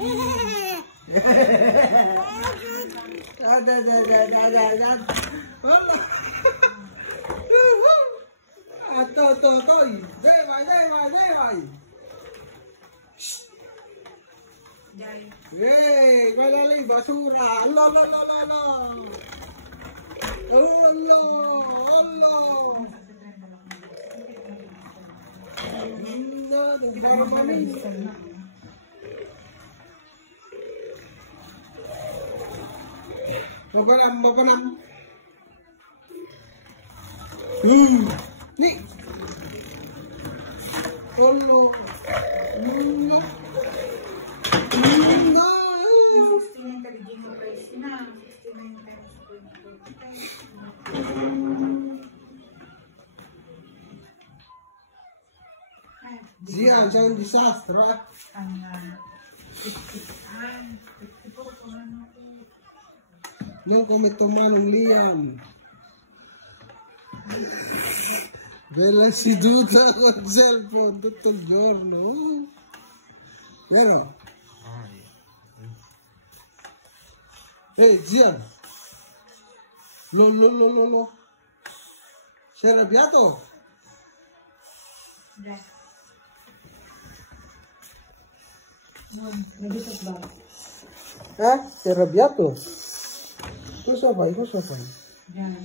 Hey, guarda lì, basura! Allah, Allah, Allah, Allah! Allah, Allah! Mapanam. Nih. Allah. Zian, jangan disastro. No kami tumanong Liam. Bella seduta con cellphone tutto il giorno. Vero? Ehi, zia. No. Sei arrabbiato? No, nag-isip ba? Sei arrabbiato? Cosa fai? Yan.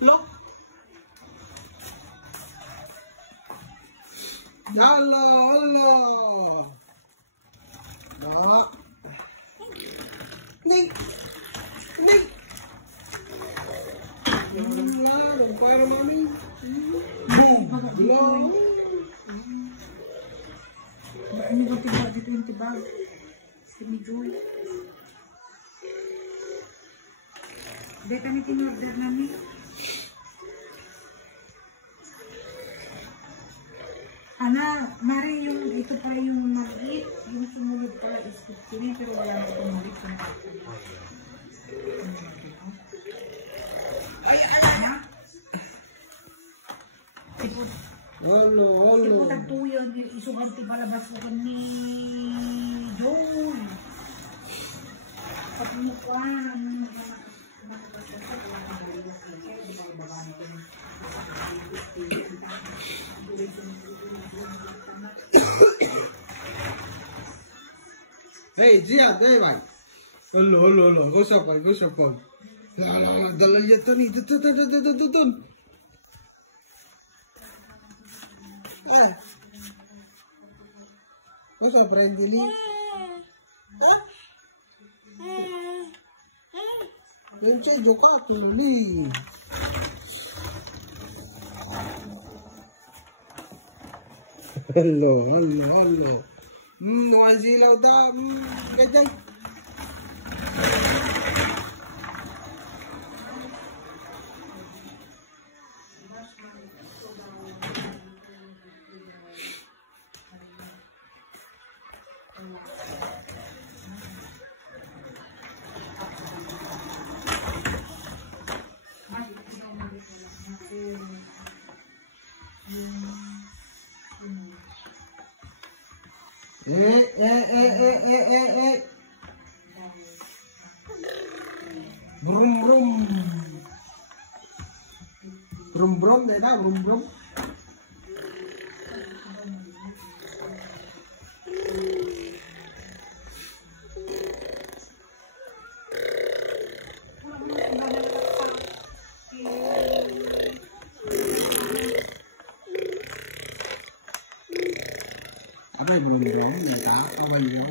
Look. Allah. Đó. Đi. Đừng quay đâu mami. Belum. Ini gue tiba dito yung tiba. Sini Joy. Dahil kami tinorder namin. Ana, Mari, yung ito pa yung maliit, yung sumunod pala is 15 pero wala na itong maliit sa natin. Ay, na? Halo. Tagtuyo, isugan ti palabas ko ni Joy. Pagmukuan, Hei, zia, dai vai. Allora, cosa fai? No, dalla liettoni, tutun. Cosa prendi lì? Non c'è giocattolo lì. Allo. Masih lauta. Kejai. Brum deh dah, brum. Apa brum? Minta apa brum?